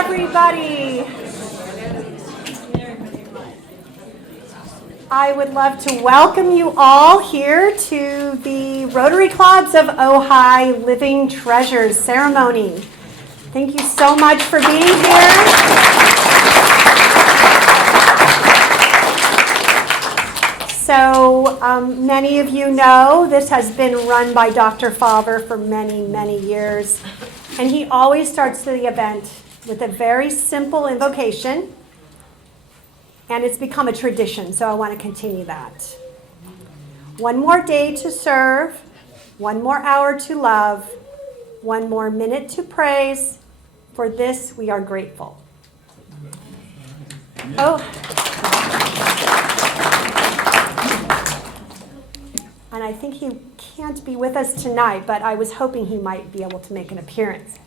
everybody. I would love to welcome you all here to the Rotary Clubs of Ojai Living Treasures ceremony. Thank you so much for being here. So many of you know this has been run by Dr. Faber for many, many years. And he always starts the event with a very simple invocation. And it's become a tradition, so I want to continue that. One more day to serve, one more hour to love, one more minute to praise. For this we are grateful. Oh. And I think he can't be with us tonight, but I was hoping he might be able to make an appearance.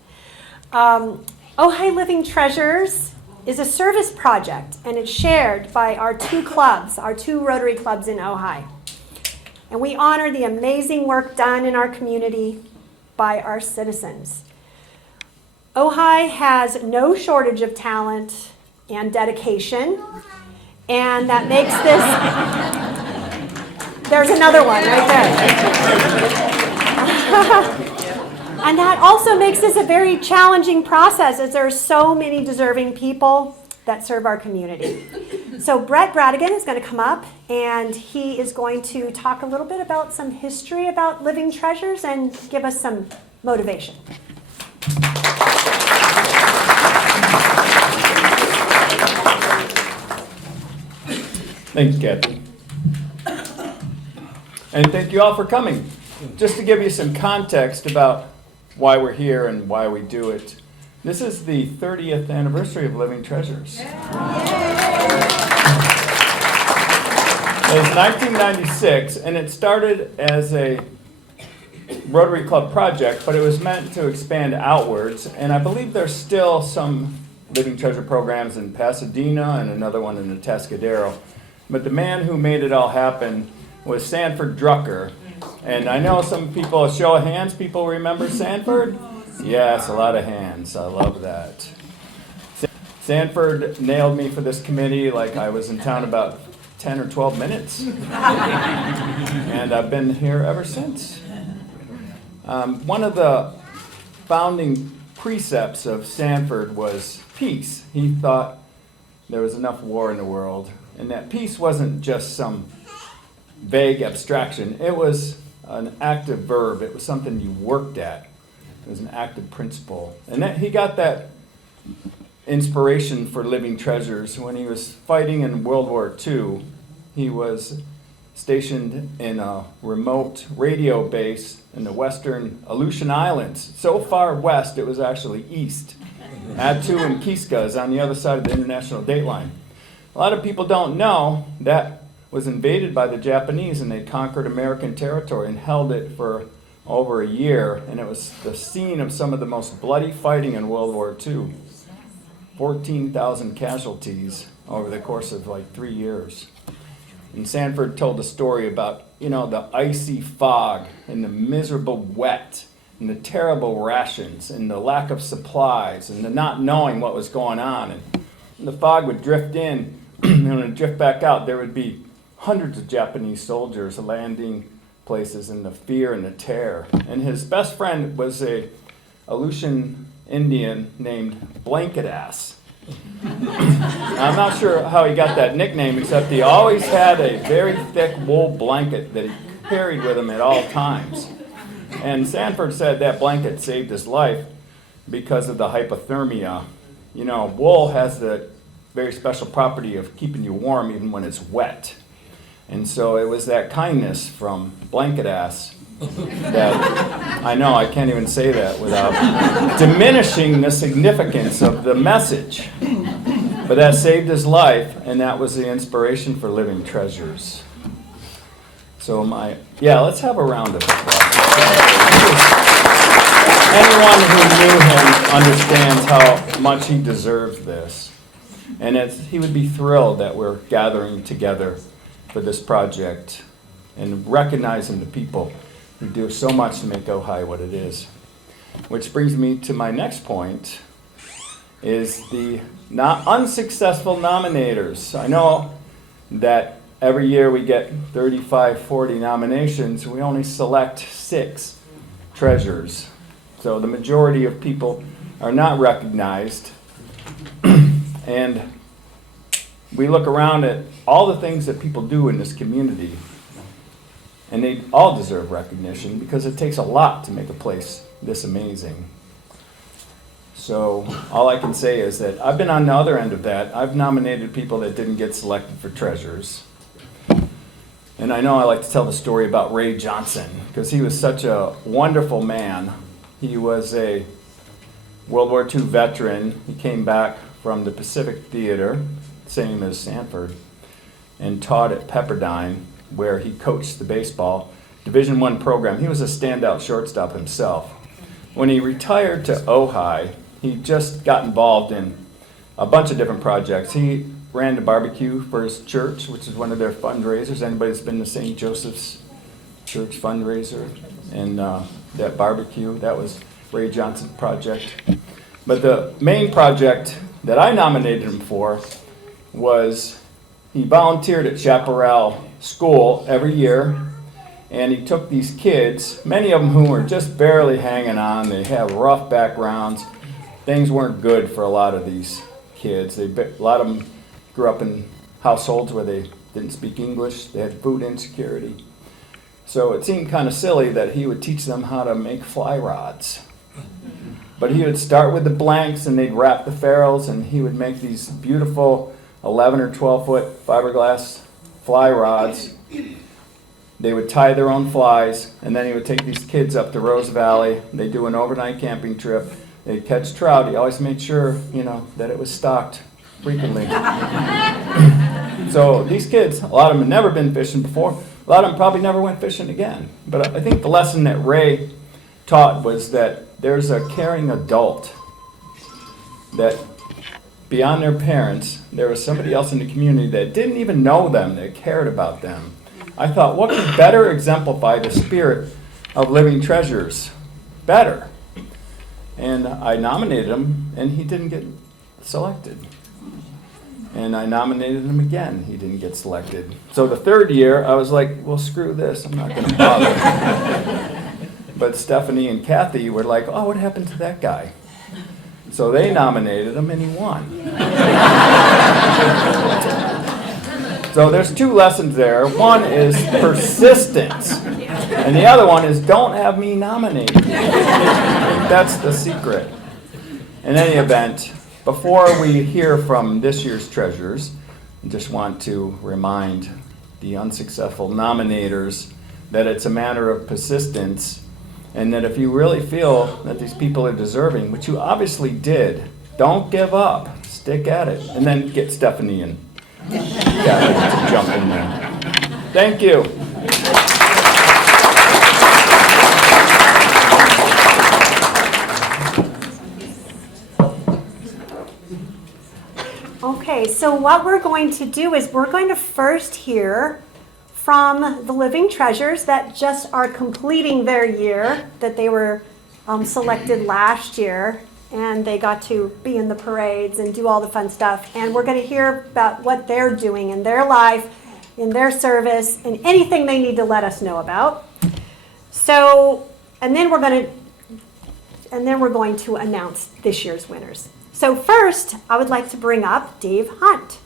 Ojai Living Treasures is a service project, and it's shared by our two clubs, our two Rotary clubs in Ojai. And we honor the amazing work done in our community by our citizens. Ojai has no shortage of talent and dedication, and that makes this... There's another one right there. And that also makes this a very challenging process, as there are so many deserving people that serve our community. So Brett Bradigan is going to come up, and he is going to talk a little bit about some history about Living Treasures and give us some motivation. Thanks, Kathy. And thank you all for coming. Just to give you some context about why we're here and why we do it. This is the 30th anniversary of Living Treasures. It was 1996, and it started as a Rotary Club project, but it was meant to expand outwards, and I believe there's still some Living Treasure programs in Pasadena and another one in the Atascadero. But the man who made it all happen was Sanford Drucker. And I know some people, a show of hands, people remember Sanford? Yes, a lot of hands. I love that. Sanford nailed me for this committee like I was in town about 10 or 12 minutes. And I've been here ever since. One of the founding precepts of Sanford was peace. He thought there was enough war in the world, and that peace wasn't just some vague abstraction. It was an active verb. It was something you worked at. It was an active principle. And he got that inspiration for Living Treasures when he was fighting in World War II. He was stationed in a remote radio base in the western Aleutian Islands. So far west, it was actually east. Attu and Kiska is on the other side of the international date line. A lot of people don't know that was invaded by the Japanese, and they conquered American territory and held it for over a year, and it was the scene of some of the most bloody fighting in World War II. 14,000 casualties over the course of like 3 years. And Sanford told a story about, the icy fog and the miserable wet and the terrible rations and the lack of supplies and the not knowing what was going on. And the fog would drift in, and when it would drift back out, there would be hundreds of Japanese soldiers landing places in the fear and the terror. And his best friend was a Aleutian Indian named Blanket Ass. I'm not sure how he got that nickname, except he always had a very thick wool blanket that he carried with him at all times. And Sanford said that blanket saved his life because of the hypothermia. Wool has the very special property of keeping you warm even when it's wet. And so it was that kindness from Blanket Ass that, I know, I can't even say that without diminishing the significance of the message. But that saved his life, and that was the inspiration for Living Treasures. So let's have a round of applause. Anyone who knew him understands how much he deserves this. And he would be thrilled that we're gathering together for this project and recognizing the people who do so much to make Ojai what it is. Which brings me to my next point. is the not unsuccessful nominators. I know that every year we get 35, 40 nominations. We only select 6 treasurers. So the majority of people are not recognized. And we look around at all the things that people do in this community, and they all deserve recognition because it takes a lot to make a place this amazing. So all I can say is that I've been on the other end of that. I've nominated people that didn't get selected for treasurers. And I know I like to tell the story about Ray Johnson because he was such a wonderful man. He was a World War II veteran. He came back from the Pacific Theater, same as Sanford, and taught at Pepperdine, where he coached the baseball Division I program. He was a standout shortstop himself. When he retired to Ojai, he just got involved in a bunch of different projects. He ran the barbecue for his church, which is one of their fundraisers. Anybody that's been to St. Joseph's Church fundraiser and that barbecue, that was Ray Johnson's project. But the main project that I nominated him for was he volunteered at Chaparral School every year, and he took these kids, many of them who were just barely hanging on. They have rough backgrounds. Things weren't good for a lot of these kids. A lot of them grew up in households where they didn't speak English. They had food insecurity. So it seemed kind of silly that he would teach them how to make fly rods. But he would start with the blanks, and they'd wrap the ferrules, and he would make these beautiful 11 or 12 foot fiberglass fly rods. They would tie their own flies, and then he would take these kids up to Rose Valley. They'd do an overnight camping trip. They'd catch trout. He always made sure, that it was stocked frequently. So these kids, a lot of them had never been fishing before. A lot of them probably never went fishing again. But I think the lesson that Ray taught was that there's a caring adult that beyond their parents, there was somebody else in the community that didn't even know them, that cared about them. I thought, what could better exemplify the spirit of Living Treasures? Better. And I nominated him, and he didn't get selected. And I nominated him again. He didn't get selected. So the third year, I was like, well, screw this. I'm not going to bother. But Stephanie and Kathy were like, oh, what happened to that guy? So they nominated him, and he won. So there's 2 lessons there. One is persistence, and the other one is don't have me nominated. That's the secret. In any event, before we hear from this year's treasurers, I just want to remind the unsuccessful nominators that it's a matter of persistence, and that if you really feel that these people are deserving, which you obviously did, don't give up. Stick at it. And then get Stephanie and Kathy to jump in there. Thank you. Okay, so what we're going to do is we're going to first hear from the Living Treasures that just are completing their year, that they were selected last year, and they got to be in the parades and do all the fun stuff. And we're going to hear about what they're doing in their life, in their service, and anything they need to let us know about. So, and then we're going to announce this year's winners. So first, I would like to bring up Dave Hunt.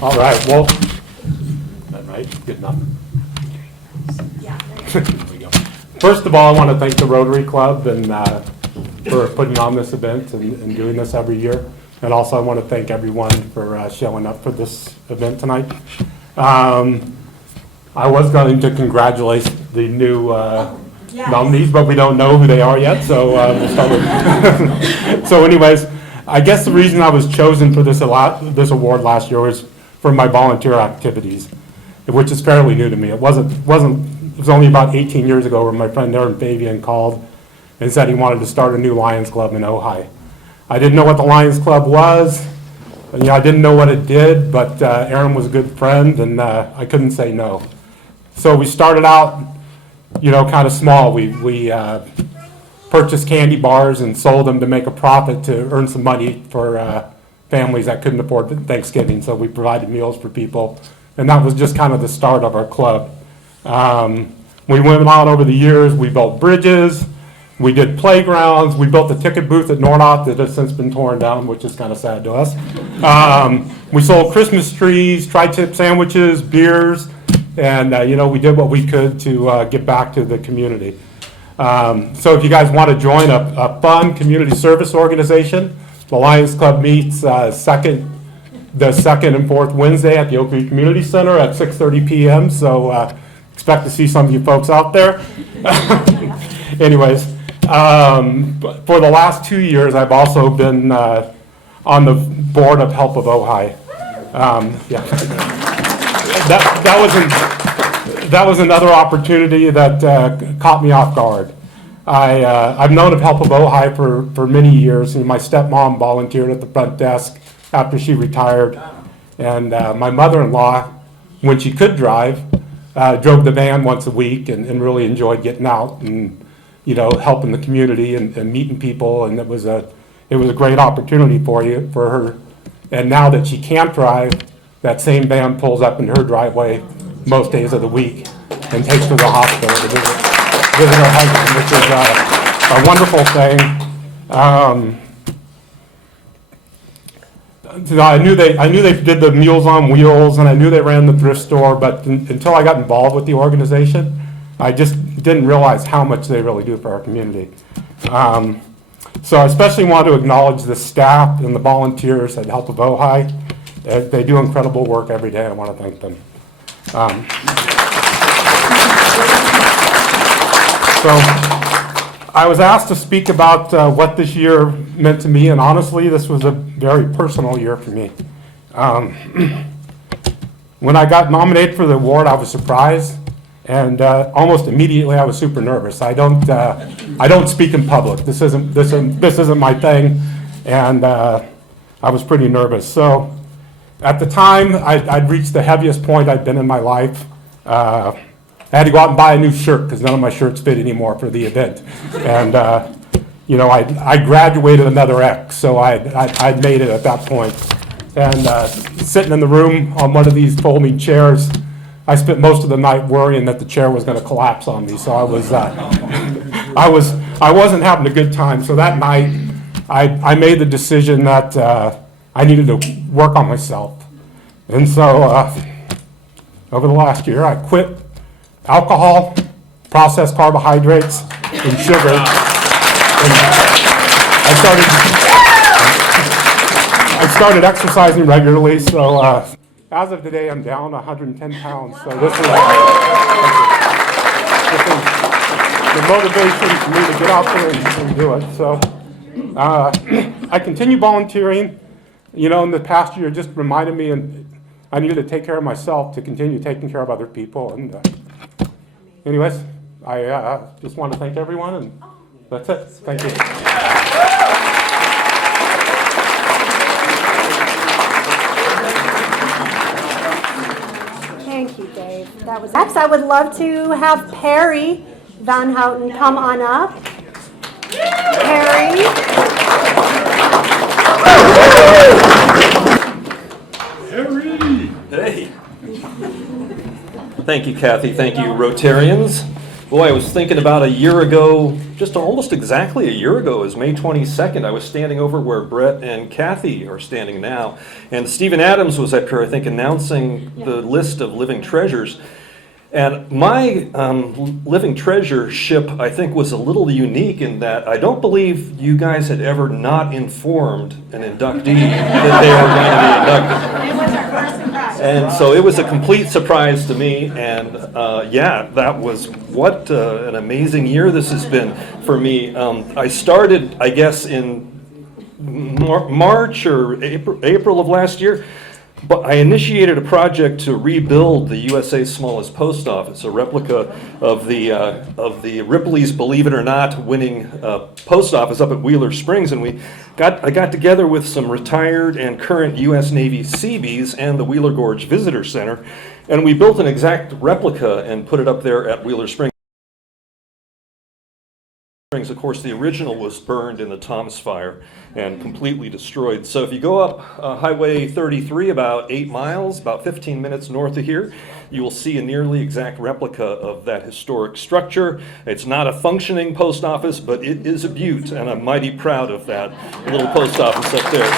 All right, well, is that right? Good enough. Yeah. There we go. First of all, I want to thank the Rotary Club and for putting on this event and doing this every year. And also I want to thank everyone for showing up for this event tonight. I was going to congratulate the new nominees, but we don't know who they are yet, so we'll start with So anyways, I guess the reason I was chosen for this award last year was for my volunteer activities, which is fairly new to me. It was only about 18 years ago where my friend Aaron Fabian called and said he wanted to start a new Lions Club in Ojai. I didn't know what the Lions Club was. I didn't know what it did, but Aaron was a good friend, and I couldn't say no. So we started out, kind of small. We purchased candy bars and sold them to make a profit to earn some money for families that couldn't afford Thanksgiving. So we provided meals for people, and that was just kind of the start of our club. We went on over the years. We built bridges. We did playgrounds. We built the ticket booth at Nordoff that has since been torn down, which is kind of sad to us. We sold Christmas trees, tri-tip sandwiches, beers, and we did what we could to give back to the community. So if you guys want to join a fun community service organization, the Lions Club meets the second and fourth Wednesday at the Oakview Community Center at 6:30 p.m. So expect to see some of you folks out there. Anyways, for the last 2 years, I've also been on the board of Help of Ojai. That was another opportunity that caught me off guard. I've known of Help of Ojai for many years, and my stepmom volunteered at the front desk after she retired. And my mother-in-law, when she could drive, drove the van once a week and really enjoyed getting out and helping the community and meeting people. And it was a great opportunity for her. And now that she can't drive, that same van pulls up in her driveway most days of the week and takes her to the hospital to visit her husband, which is a wonderful thing. I knew they did the Meals on Wheels, and I knew they ran the thrift store, but until I got involved with the organization, I just didn't realize how much they really do for our community. So I especially want to acknowledge the staff and the volunteers at Help of Ojai. They do incredible work every day. I want to thank them. So I was asked to speak about what this year meant to me, and honestly, this was a very personal year for me. When I got nominated for the award, I was surprised, and almost immediately I was super nervous. I don't speak in public. This isn't my thing, and I was pretty nervous. So at the time, I'd reached the heaviest point I'd been in my life. I had to go out and buy a new shirt because none of my shirts fit anymore for the event. And, I graduated another X, so I'd made it at that point. And sitting in the room on one of these folding chairs, I spent most of the night worrying that the chair was going to collapse on me. So I wasn't having a good time. So that night, I made the decision that I needed to work on myself. And so over the last year, I quit alcohol, processed carbohydrates, and sugar. And I started exercising regularly, so as of today, I'm down 110 pounds. So this is the motivation for me to get out there and do it. So I continue volunteering. In the past year, just reminded me, and I needed to take care of myself to continue taking care of other people. And anyways, I just want to thank everyone, and that's it. Thank you. Thank you, Dave. Next, I would love to have Perry Van Houten come on up. Perry. Hey. Thank you, Kathy. Thank you, Rotarians. Boy, I was thinking about a year ago, just almost exactly a year ago, it was May 22nd. I was standing over where Brett and Kathy are standing now. And Stephen Adams was up here, I think, announcing the list of living treasures. And my living treasureship, I think, was a little unique in that I don't believe you guys had ever not informed an inductee that they were going to be inducted. It was our first surprise. And so it was a complete surprise to me, and that was what an amazing year this has been for me. I started, I guess, in March or April of last year. But I initiated a project to rebuild the USA's smallest post office, a replica of the Ripley's Believe It or Not winning post office up at Wheeler Springs, and I got together with some retired and current U.S. Navy Seabees and the Wheeler Gorge Visitor Center, and we built an exact replica and put it up there at Wheeler Springs. Of course, the original was burned in the Thomas Fire and completely destroyed. So if you go up Highway 33 about 8 miles, about 15 minutes north of here, you will see a nearly exact replica of that historic structure. It's not a functioning post office, but it is a beaut, and I'm mighty proud of that little post office up there.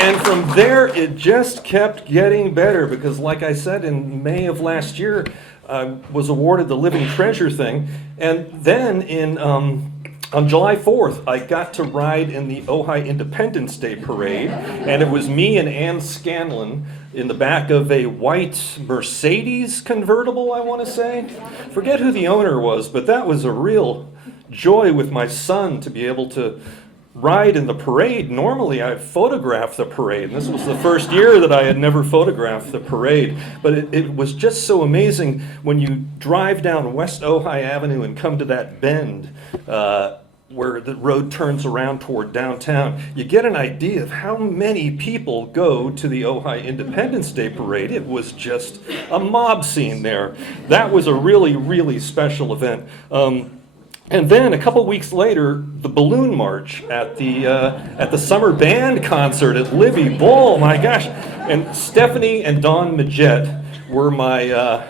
And from there, it just kept getting better because, like I said, in May of last year, I was awarded the Living Treasure thing. And then on July 4th, I got to ride in the Ojai Independence Day Parade. And it was me and Ann Scanlon in the back of a white Mercedes convertible, I want to say. Forget who the owner was, but that was a real joy with my son to be able to ride in the parade. Normally I photograph the parade, and this was the first year that I had never photographed the parade, but it was just so amazing when you drive down West Ojai Avenue and come to that bend where the road turns around toward downtown. You get an idea of how many people go to the Ojai Independence Day Parade. It was just a mob scene there. That was a really, really special event. And then a couple weeks later, the balloon march at the summer band concert at Libby Bowl. My gosh! And Stephanie and Dawn Majette were my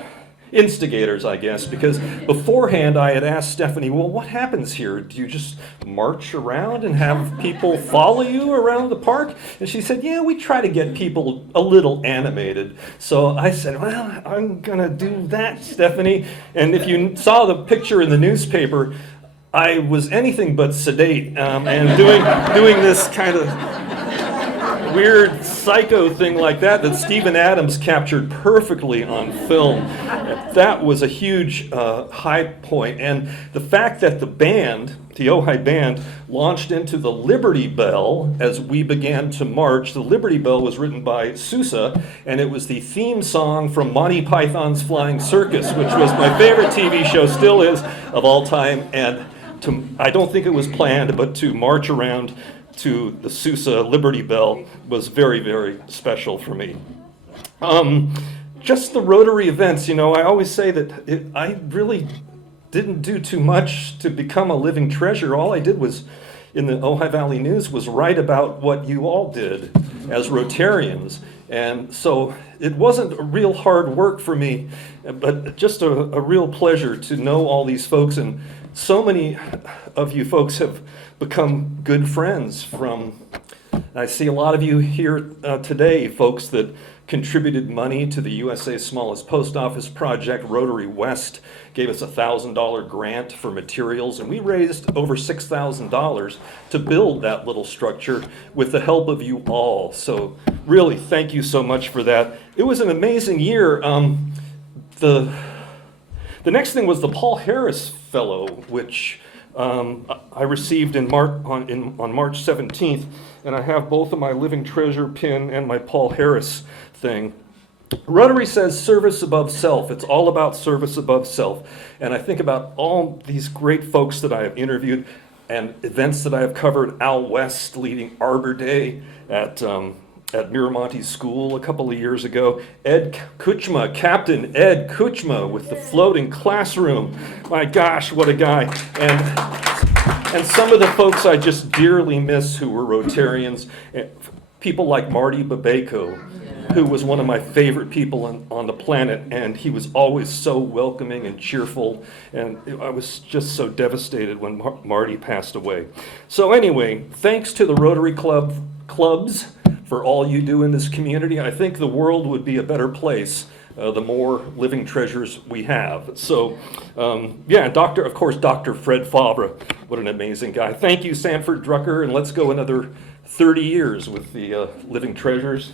instigators, I guess, because beforehand I had asked Stephanie, well, what happens here? Do you just march around and have people follow you around the park? And she said, yeah, we try to get people a little animated. So I said, well, I'm going to do that, Stephanie. And if you saw the picture in the newspaper, I was anything but sedate and doing this kind of weird psycho thing like that Stephen Adams captured perfectly on film. That was a huge high point. And the fact that the band, the Ojai Band, launched into the Liberty Bell as we began to march. The Liberty Bell was written by Sousa, and it was the theme song from Monty Python's Flying Circus, which was my favorite TV show, still is, of all time. And I don't think it was planned, but to march around to the Sousa Liberty Bell was very, very special for me. Just the Rotary events, I always say that I really didn't do too much to become a living treasure. All I did was, in the Ojai Valley News, was write about what you all did as Rotarians. And so it wasn't real hard work for me, but just a real pleasure to know all these folks. And so many of you folks have become good friends I see a lot of you here today, folks that contributed money to the USA's Smallest Post Office project. Rotary West gave us a $1,000 grant for materials, and we raised over $6,000 to build that little structure with the help of you all. So really, thank you so much for that. It was an amazing year. The next thing was the Paul Harris Fellow, which I received on March 17th, and I have both of my Living Treasure pin and my Paul Harris thing. Rotary says service above self. It's all about service above self. And I think about all these great folks that I have interviewed and events that I have covered. Al West leading Arbor Day at Miramonte School a couple of years ago. Ed Kuchma, Captain Ed Kuchma with the floating classroom. My gosh, what a guy. And some of the folks I just dearly miss who were Rotarians, people like Marty Babeko, who was one of my favorite people on the planet, and he was always so welcoming and cheerful, and I was just so devastated when Marty passed away. So anyway, thanks to the Rotary clubs for all you do in this community. I think the world would be a better place the more living treasures we have. So, of course, Dr. Fred Fabre, what an amazing guy. Thank you, Sanford Drucker, and let's go another 30 years with the living treasures.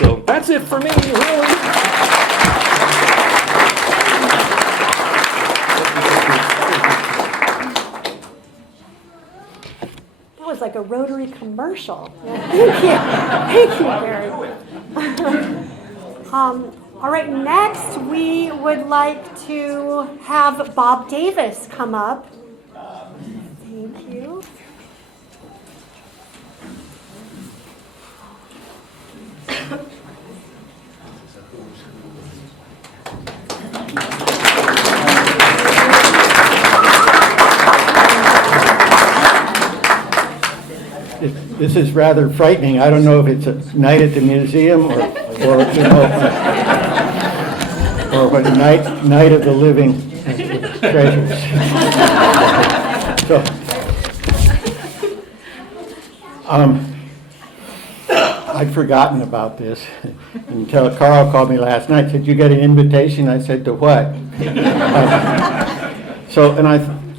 So that's it for me, really. That was like a Rotary commercial. Thank you, Barry. All right, next we would like to have Bob Davis come up. Thank you. This is rather frightening. I don't know if it's a night at the museum or what night of the living treasures. So, I'd forgotten about this until Carl called me last night. Said, "You get an invitation?" I said, "To what?"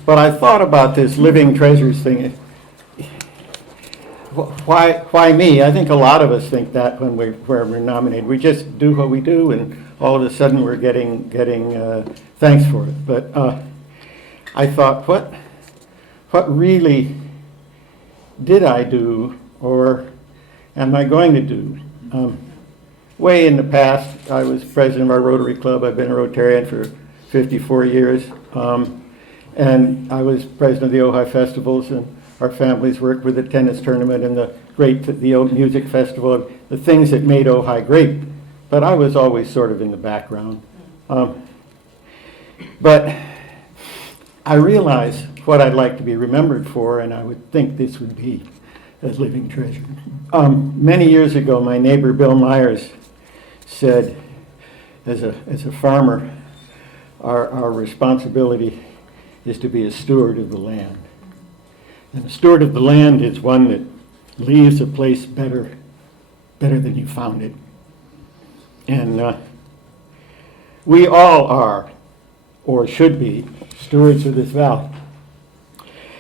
But I thought about this living treasures thing. Why me? I think a lot of us think that when we're nominated. We just do what we do, and all of a sudden we're getting thanks for it. But I thought, what really did I do, or am I going to do? Way in the past, I was president of our Rotary Club. I've been a Rotarian for 54 years, and I was president of the Ojai festivals, and our families worked with the tennis tournament and the old music festival, the things that made Ojai great. But I was always sort of in the background. But I realized what I'd like to be remembered for, and I would think this would be a living treasure. Many years ago, my neighbor Bill Myers said, as a farmer, our responsibility is to be a steward of the land. And a steward of the land is one that leaves a place better than you found it. And we all are, or should be, stewards of this valley.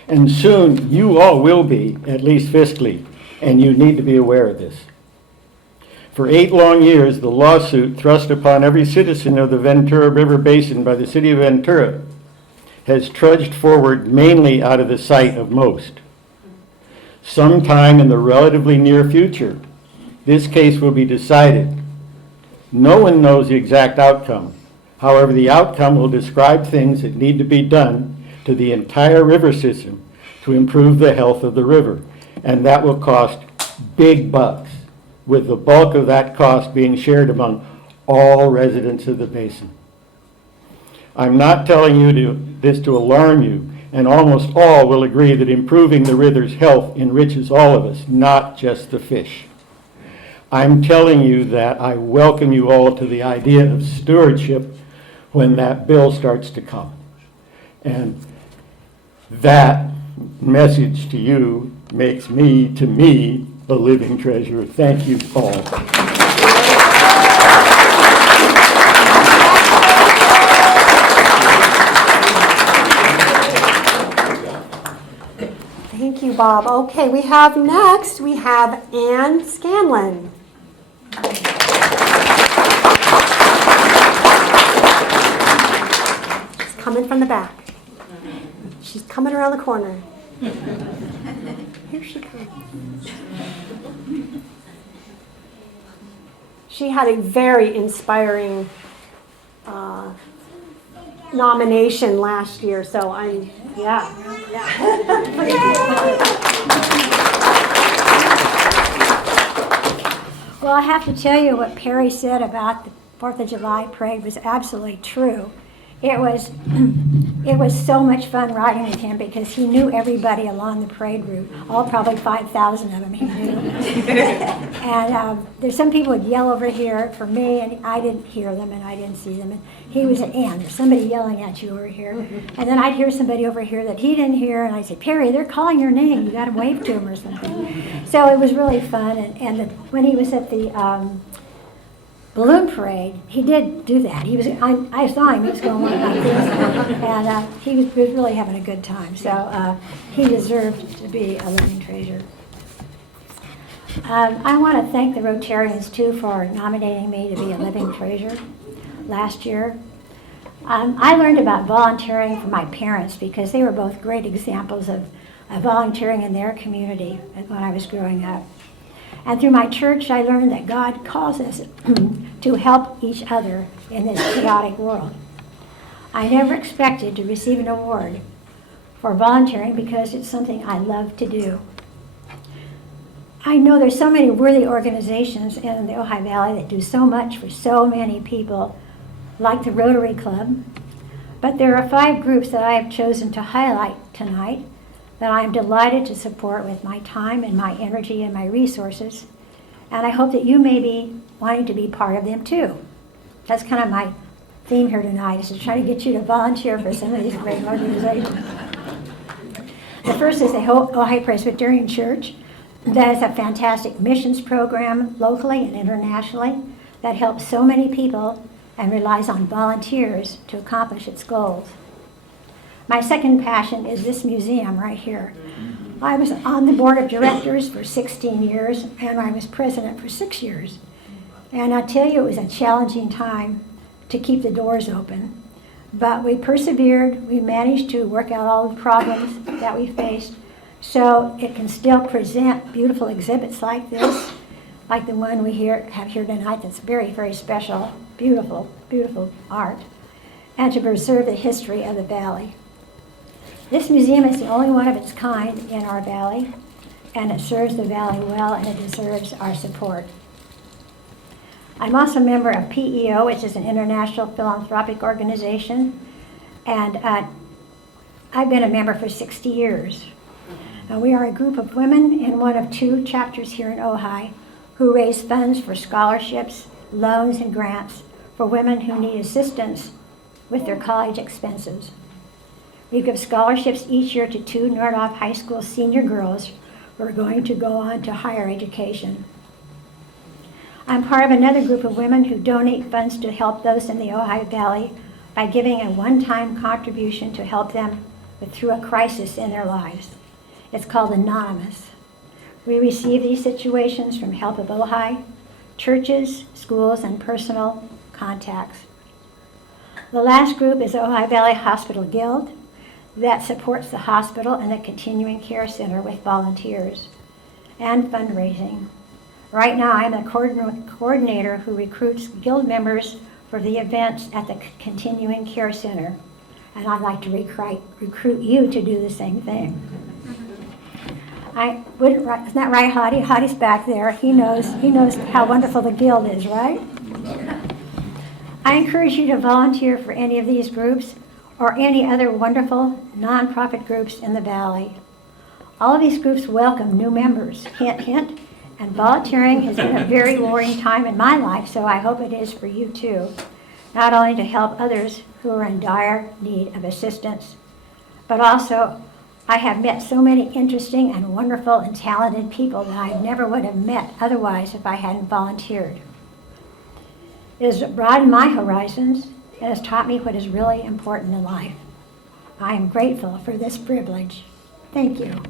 And soon you all will be, at least fiscally, and you need to be aware of this. For 8 long years, the lawsuit thrust upon every citizen of the Ventura River Basin by the city of Ventura has trudged forward mainly out of the sight of most. Sometime in the relatively near future, this case will be decided. No one knows the exact outcome. However, the outcome will describe things that need to be done to the entire river system to improve the health of the river. And that will cost big bucks, with the bulk of that cost being shared among all residents of the basin. I'm not telling you this to alarm you, and almost all will agree that improving the river's health enriches all of us, not just the fish. I'm telling you that I welcome you all to the idea of stewardship when that bill starts to come. And that message to you makes me, to me, a living treasure. Thank you all. Thank you, Bob. Okay, we have Ann Scanlon. She's coming from the back. She's coming around the corner. Here she comes. She had a very inspiring nomination last year, so Well, I have to tell you what Perry said about the 4th of July parade was absolutely true. It was so much fun riding with him because he knew everybody along the parade route, all probably 5,000 of them he knew. And there's some people would yell over here for me, and I didn't hear them and I didn't see them. And he was an Ann, there's somebody yelling at you over here. And then I'd hear somebody over here that he didn't hear, and I'd say, Perry, they're calling your name. You got to wave to them or something. So it was really fun. And when he was at the balloon parade, he did do that. I saw him, he was going like this, and he was really having a good time. So he deserved to be a living treasure. I want to thank the Rotarians too for nominating me to be a living treasure last year. I learned about volunteering from my parents because they were both great examples of of volunteering in their community when I was growing up. And through my church, I learned that God calls us to help each other in this chaotic world. I never expected to receive an award for volunteering because it's something I love to do. I know there's so many worthy organizations in the Ojai Valley that do so much for so many people, like the Rotary Club, but there are 5 groups that I have chosen to highlight tonight that I am delighted to support with my time and my energy and my resources, and I hope that you may be wanting to be part of them too. That's kind of my theme here tonight, is to try to get you to volunteer for some of these great organizations. The first is the Ojai Presbyterian Church. That is a fantastic missions program locally and internationally that helps so many people and relies on volunteers to accomplish its goals. My second passion is this museum right here. I was on the board of directors for 16 years, and I was president for 6 years. And I tell you, it was a challenging time to keep the doors open. But we persevered. We managed to work out all the problems that we faced, so it can still present beautiful exhibits like this, like the one we have here tonight that's very, very special, beautiful, beautiful art, and to preserve the history of the valley. This museum is the only one of its kind in our valley, and it serves the valley well, and it deserves our support. I'm also a member of PEO, which is an international philanthropic organization, and I've been a member for 60 years. And we are a group of women in one of 2 chapters here in Ojai who raise funds for scholarships, loans, and grants for women who need assistance with their college expenses. We give scholarships each year to 2 Nordhoff High School senior girls who are going to go on to higher education. I'm part of another group of women who donate funds to help those in the Ojai Valley by giving a one-time contribution to help them through a crisis in their lives. It's called Anonymous. We receive these situations from Help of Ojai, churches, schools, and personal contacts. The last group is Ojai Valley Hospital Guild that supports the hospital and the continuing care center with volunteers and fundraising. Right now, I'm a coordinator who recruits guild members for the events at the continuing care center, and I'd like to recruit you to do the same thing. Isn't that right, Hottie? Hottie's back there. He knows how wonderful the guild is, right? I encourage you to volunteer for any of these groups or any other wonderful nonprofit groups in the valley. All of these groups welcome new members, hint, hint, and volunteering has been a very rewarding time in my life, so I hope it is for you too. Not only to help others who are in dire need of assistance, but also I have met so many interesting and wonderful and talented people that I never would have met otherwise if I hadn't volunteered. It has broadened my horizons and has taught me what is really important in life. I am grateful for this privilege. Thank you.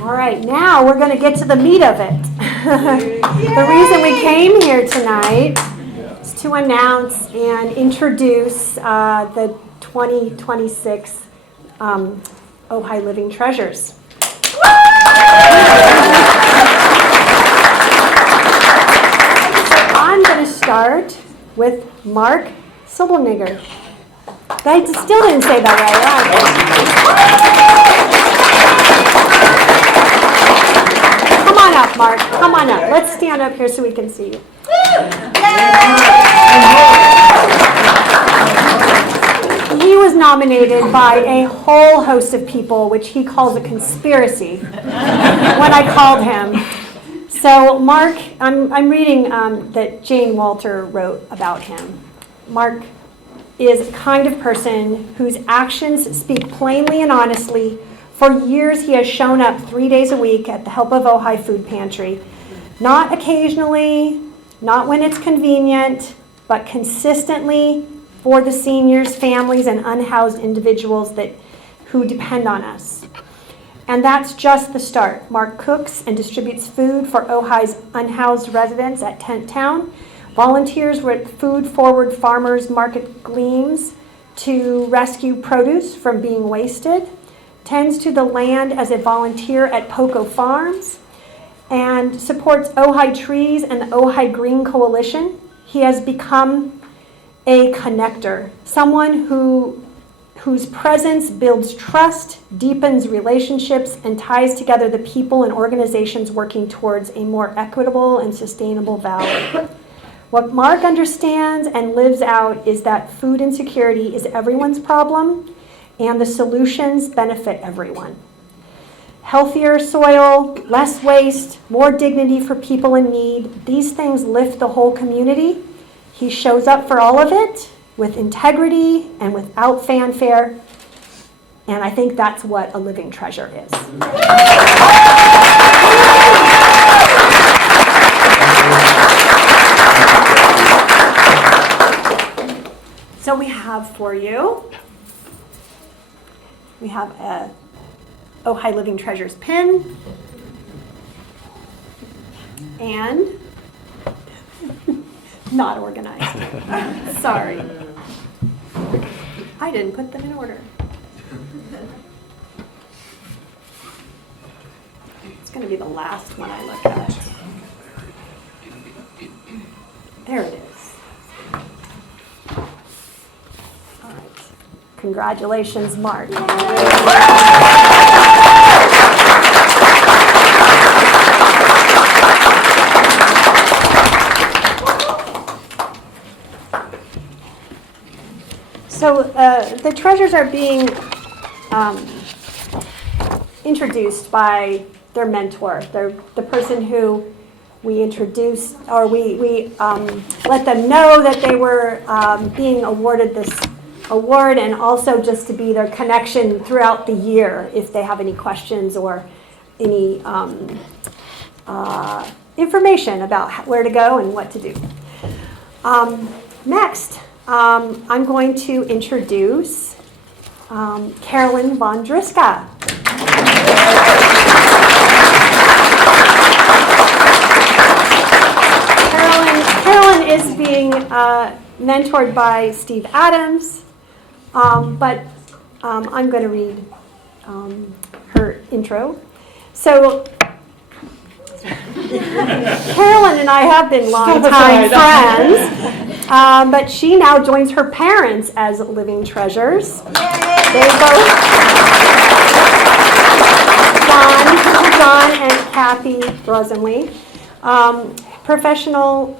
All right, now we're going to get to the meat of it. The reason we came here tonight is to announce and introduce the 2026 Ojai Living Treasures. I'm going to start with Mark Sobelnigger. I still didn't say that right. Come on up, Mark. Come on up. Let's stand up here so we can see you. He was nominated by a whole host of people, which he calls a conspiracy, when I called him. So Mark, I'm reading that Jane Walter wrote about him. Mark is a kind of person whose actions speak plainly and honestly. For years, he has shown up 3 days a week at the Help of Ojai food pantry. Not occasionally, not when it's convenient, but consistently for the seniors, families, and unhoused individuals who depend on us. And that's just the start. Mark cooks and distributes food for Ojai's unhoused residents at Tent Town, volunteers with Food Forward Farmers Market Gleams to rescue produce from being wasted, tends to the land as a volunteer at Poco Farms, and supports Ojai Trees and the Ojai Green Coalition. He has become a connector, someone whose presence builds trust, deepens relationships, and ties together the people and organizations working towards a more equitable and sustainable valley. What Mark understands and lives out is that food insecurity is everyone's problem, and the solutions benefit everyone. Healthier soil, less waste, more dignity for people in need. These things lift the whole community. He shows up for all of it with integrity and without fanfare. And I think that's what a living treasure is. So we have for you, we have a Ojai Living Treasures pin, and not organized. Sorry. I didn't put them in order. It's going to be the last one I look at. There it is. All right. Congratulations, Mark. So the treasures are being introduced by their mentor. They're the person who we introduced, or we let them know that they were being awarded this award, and also just to be their connection throughout the year if they have any questions or any information about where to go and what to do. Next, I'm going to introduce Carolyn Von Driska. Carolyn is being mentored by Steve Adams, but I'm going to read her intro. So Carolyn and I have been longtime friends, but she now joins her parents as living treasures. They both, John and Kathy Rosenly.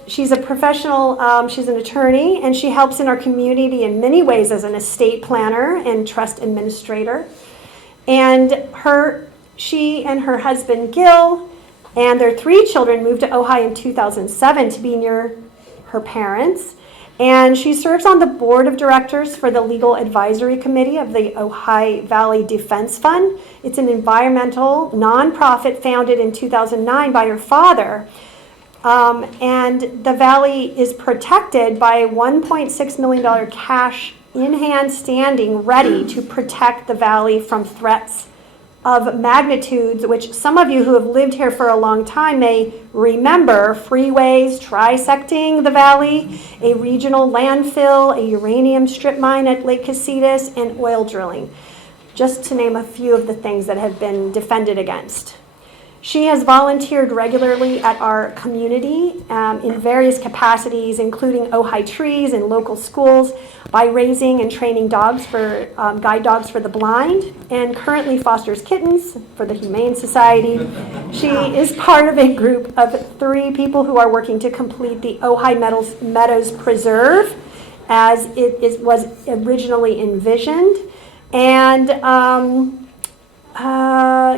She's a professional, she's an attorney, and she helps in our community in many ways as an estate planner and trust administrator. And she and her husband Gil and their 3 children moved to Ojai in 2007 to be near her parents. And she serves on the board of directors for the Legal Advisory Committee of the Ojai Valley Defense Fund. It's an environmental nonprofit founded in 2009 by her father. And the valley is protected by a $1.6 million cash in hand standing ready to protect the valley from threats of magnitudes, which some of you who have lived here for a long time may remember: freeways trisecting the valley, a regional landfill, a uranium strip mine at Lake Casitas, and oil drilling, just to name a few of the things that have been defended against. She has volunteered regularly at our community in various capacities, including Ojai Trees and local schools, by raising and training dogs for guide dogs for the blind, and currently fosters kittens for the Humane Society. She is part of a group of 3 people who are working to complete the Ojai Meadows Preserve as it was originally envisioned, and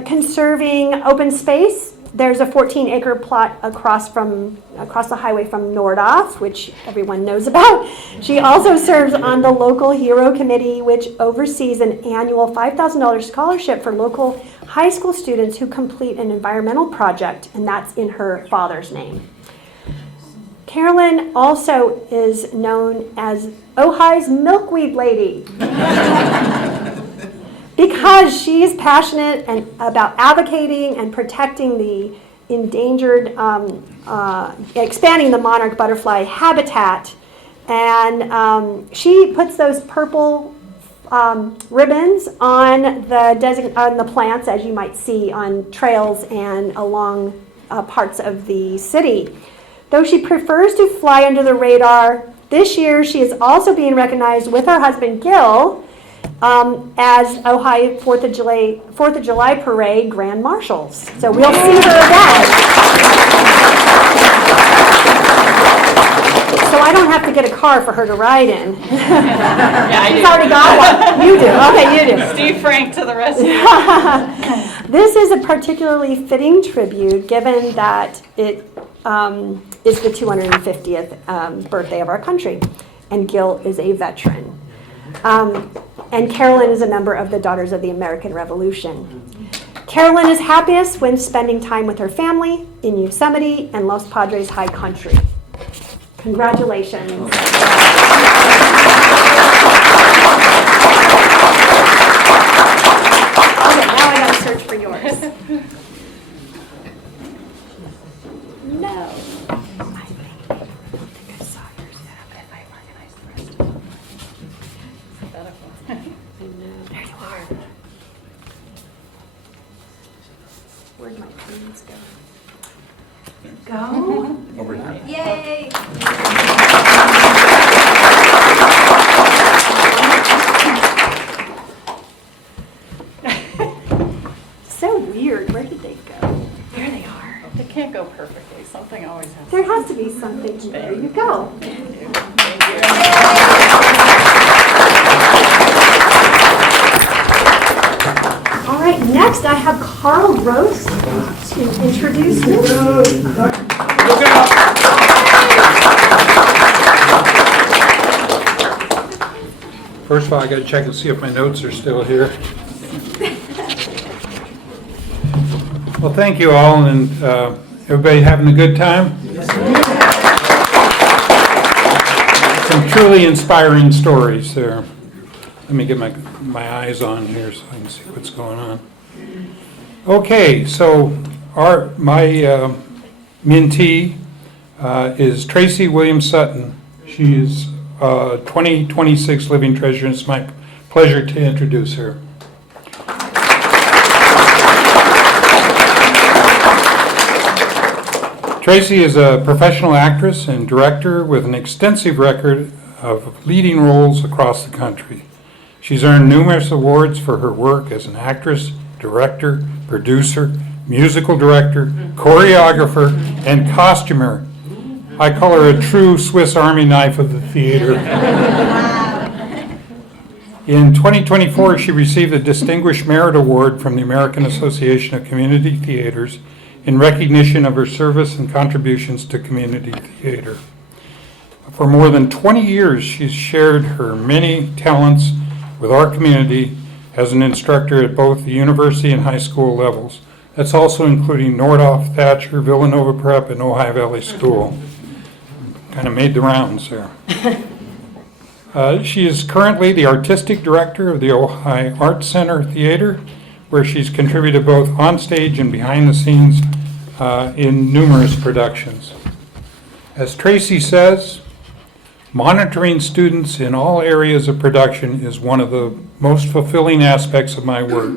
conserving open space. There's a 14-acre plot across the highway from Nordoff, which everyone knows about. She also serves on the local Hero Committee, which oversees an annual $5,000 scholarship for local high school students who complete an environmental project, and that's in her father's name. Carolyn also is known as Ojai's Milkweed Lady. because she is passionate and about advocating and protecting the endangered, expanding the monarch butterfly habitat. And she puts those purple ribbons on the plants, as you might see on trails and along parts of the city. Though she prefers to fly under the radar, this year she is also being recognized with her husband Gil as Ojai 4th of July Parade Grand Marshals. So we'll see her again. So I don't have to get a car for her to ride in. Yeah, She's already got one. You do. Okay, you do. Steve Frank to the rescue. This is a particularly fitting tribute given that it is the 250th birthday of our country, and Gil is a veteran. And Carolyn is a member of the Daughters of the American Revolution. Carolyn is happiest when spending time with her family in Yosemite and Los Padres High Country. Congratulations. Okay, now I gotta search for yours. No. I think I saw yours. If I organize the rest of them. I know. There you are. Where'd my pens go? Go? Over here. Yay! So weird. Where did they go? There they are. It can't go perfectly. Something always happens. There has to be something. There you go. All right, next I have Carl Gross to introduce me. First of all, I got to check and see if my notes are still here. Well, thank you all, and everybody having a good time? Some truly inspiring stories there. Let me get my eyes on here so I can see what's going on. Okay, so my mentee is Tracy Williams Sutton. She is 2026 Living Treasure, and it's my pleasure to introduce her. Tracy is a professional actress and director with an extensive record of leading roles across the country. She's earned numerous awards for her work as an actress, director, producer, musical director, choreographer, and costumer. I call her a true Swiss Army knife of the theater. In 2024, she received the Distinguished Merit Award from the American Association of Community Theaters in recognition of her service and contributions to community theater. For more than 20 years, she's shared her many talents with our community as an instructor at both the university and high school levels. That's also including Nordhoff, Thatcher, Villanova Prep, and Ojai Valley School. Kind of made the rounds there. She is currently the artistic director of the Ojai Art Center Theater, where she's contributed both on stage and behind the scenes in numerous productions. As Tracy says, monitoring students in all areas of production is one of the most fulfilling aspects of my work.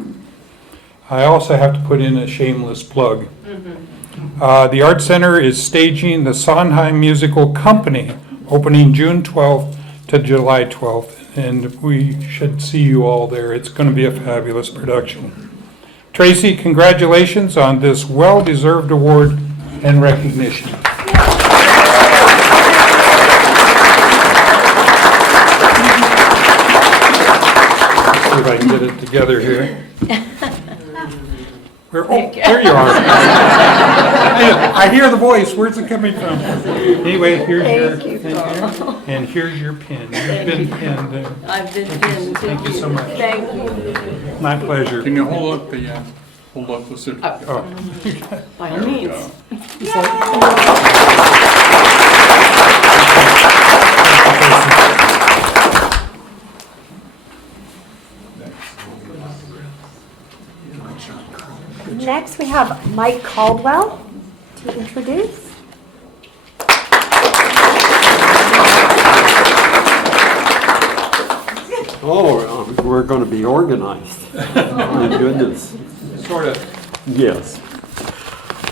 I also have to put in a shameless plug. The Art Center is staging the Sondheim Musical Company, opening June 12th to July 12th, and we should see you all there. It's going to be a fabulous production. Tracy, congratulations on this well-deserved award and recognition. See if I can get it together here. There you are. I hear the voice. Where's it coming from? Anyway, here's and here's your pen. You've been pinned. I've been pinned. Thank you so much. Thank you. My pleasure. Can you hold up the certificate? Oh. By all means. Mike Caldwell to introduce. Oh, we're going to be organized. My goodness. Sort of. Yes.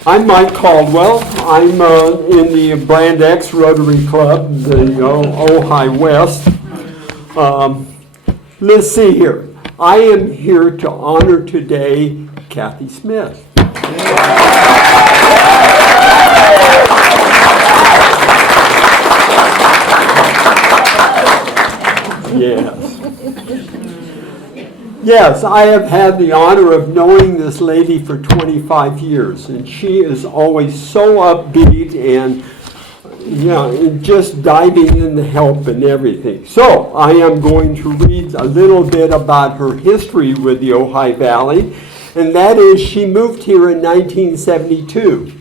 I'm Mike Caldwell. I'm in the Brand X Rotary Club, the Ojai West. Let's see here. I am here to honor today Kathy Smith. Yes. Yes, I have had the honor of knowing this lady for 25 years, and she is always so upbeat and just diving in the help and everything. So I am going to read a little bit about her history with the Ojai Valley, and that is she moved here in 1972.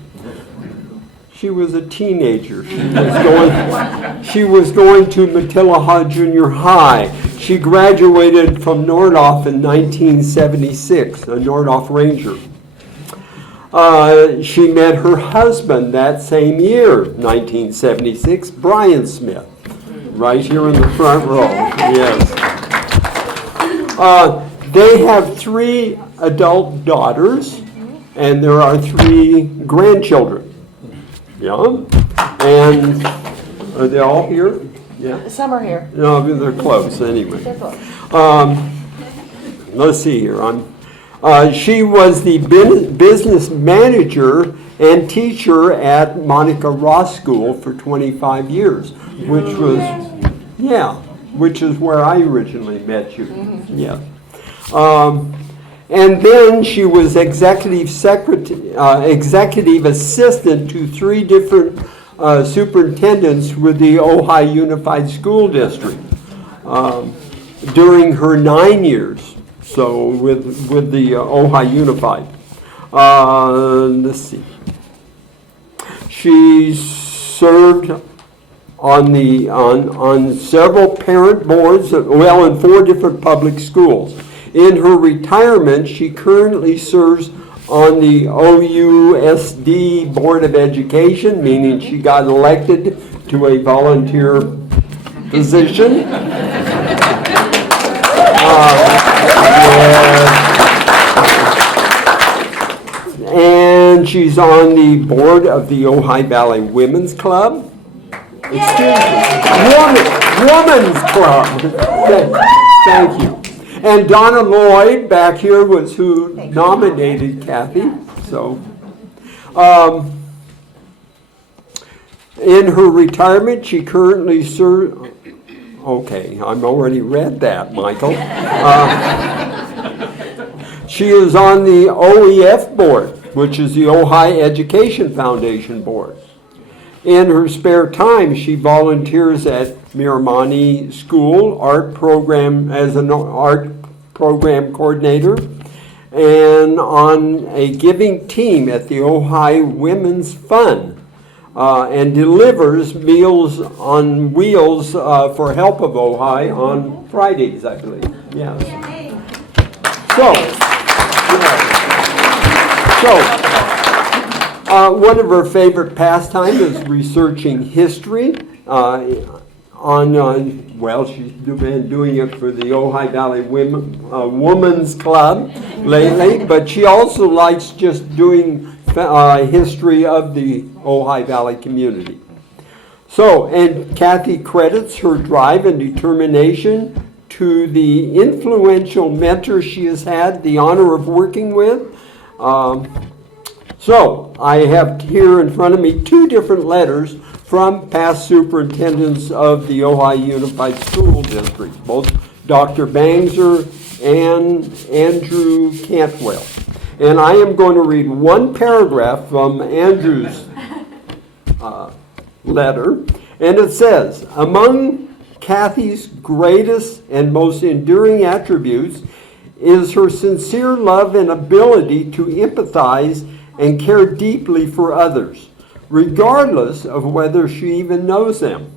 She was a teenager. She was going to Matilaha Junior High. She graduated from Nordhoff in 1976, a Nordhoff Ranger. She met her husband that same year, 1976, Brian Smith, right here in the front row. Yes. They have 3 adult daughters, and there are 3 grandchildren. Yeah, and are they all here? Yeah. Some are here. No, they're close anyway. They're close. Let's see here. She was the business manager and teacher at Monica Ross School for 25 years, which is where I originally met you. Yeah. And then she was executive assistant to 3 different superintendents with the Ojai Unified School District during her 9 years. So with the Ojai Unified. Let's see. She served on several parent boards, in 4 different public schools. In her retirement, she currently serves on the OUSD Board of Education, meaning she got elected to a volunteer position. And she's on the board of the Ojai Valley Women's Club. Women's Club. Thank you. And Donna Lloyd back here was who nominated Kathy. So, in her retirement, she currently serves. Okay, I've already read that, Michael. She is on the OEF board, which is the Ojai Education Foundation board. In her spare time, she volunteers at Miramani School art program as an art program coordinator, and on a giving team at the Ojai Women's Fund, and delivers Meals on Wheels for Help of Ojai on Fridays, I believe. Yes. One of her favorite pastimes is researching history. She's been doing it for the Ojai Valley Women's Club lately, but she also likes just doing history of the Ojai Valley community. So, and Kathy credits her drive and determination to the influential mentor she has had the honor of working with. So, I have here in front of me 2 different letters from past superintendents of the Ojai Unified School District, both Dr. Bangser and Andrew Cantwell. And I am going to read one paragraph from Andrew's letter, and it says, among Kathy's greatest and most enduring attributes is her sincere love and ability to empathize and care deeply for others, regardless of whether she even knows them.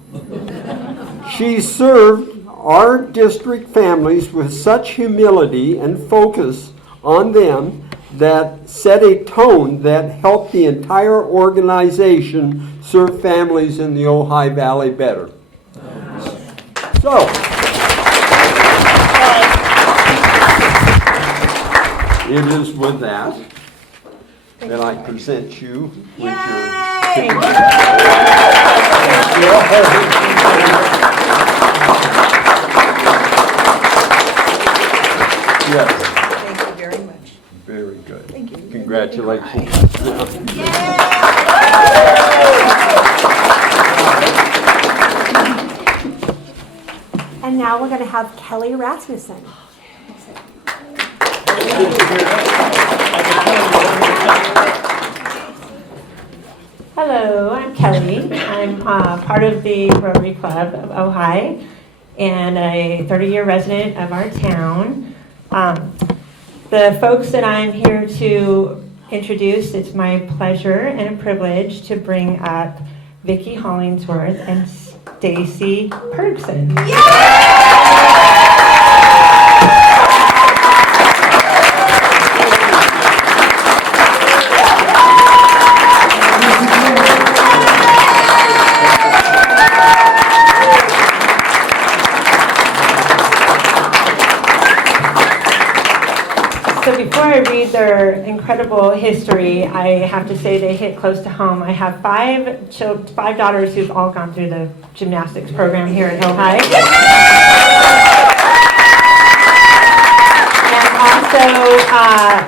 She served our district families with such humility and focus on them that set a tone that helped the entire organization serve families in the Ojai Valley better. So, it is with that that I present you with Yes. Thank you very much. Very good. Thank you. Congratulations. And now we're going to have Kelly Rasmussen. Hello, I'm Kelly. I'm part of the Rotary Club of Ojai and a 30-year resident of our town. The folks that I'm here to introduce, it's my pleasure and a privilege to bring up Vicki Hollingsworth and Stacy Perksen. So before I read their incredible history, I have to say they hit close to home. I have five daughters who've all gone through the gymnastics program here at Ojai. And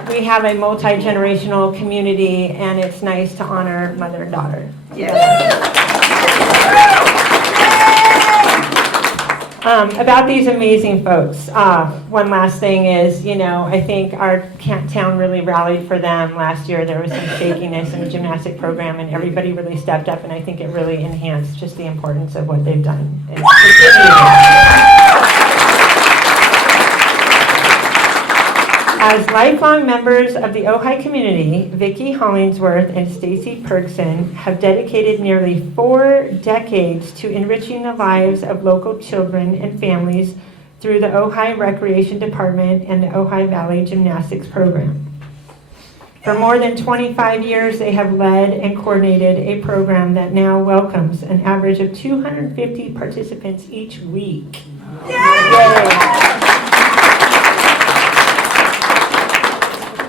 also, we have a multi-generational community, and it's nice to honor mother and daughter. About these amazing folks, one last thing is, I think our town really rallied for them last year. There was some shakiness in the gymnastic program, and everybody really stepped up, and I think it really enhanced just the importance of what they've done. And as lifelong members of the Ojai community, Vicki Hollingsworth and Stacy Perksen have dedicated nearly 4 decades to enriching the lives of local children and families through the Ojai Recreation Department and the Ojai Valley Gymnastics Program. For more than 25 years, they have led and coordinated a program that now welcomes an average of 250 participants each week. Yay!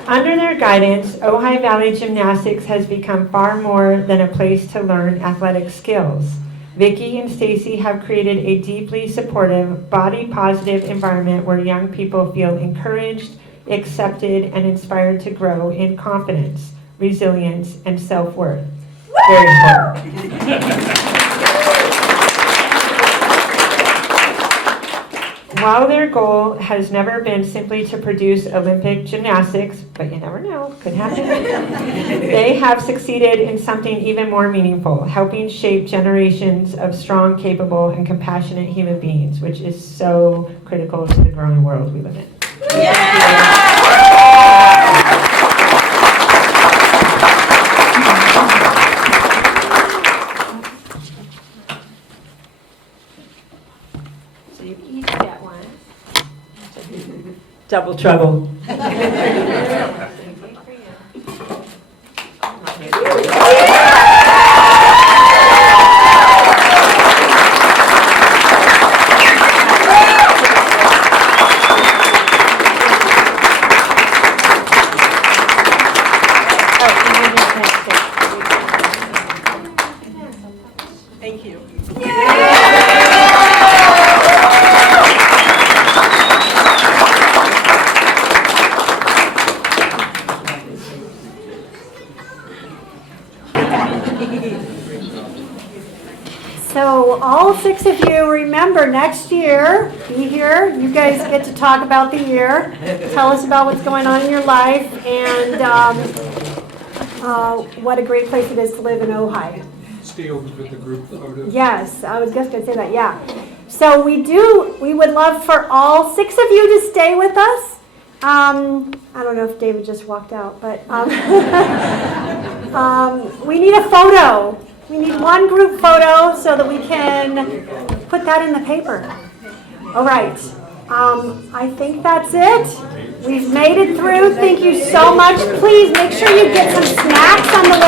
Under their guidance, Ojai Valley Gymnastics has become far more than a place to learn athletic skills. Vicki and Stacy have created a deeply supportive, body-positive environment where young people feel encouraged, accepted, and inspired to grow in confidence, resilience, and self-worth. Very important. While their goal has never been simply to produce Olympic gymnastics, but you never know, could happen, they have succeeded in something even more meaningful, helping shape generations of strong, capable, and compassionate human beings, which is so critical to the growing world we live in. So you each get one. Double trouble. Thank you. So all 6 of you, remember next year, be here. You guys get to talk about the year. Tell us about what's going on in your life and what a great place it is to live in Ojai. Stay over with the group photos. Yes, I was just going to say that, yeah. So we would love for all 6 of you to stay with us. I don't know if David just walked out, but we need a photo. We need one group photo so that we can put that in the paper. All right. I think that's it. We've made it through. Thank you so much. Please make sure you get some snacks on the way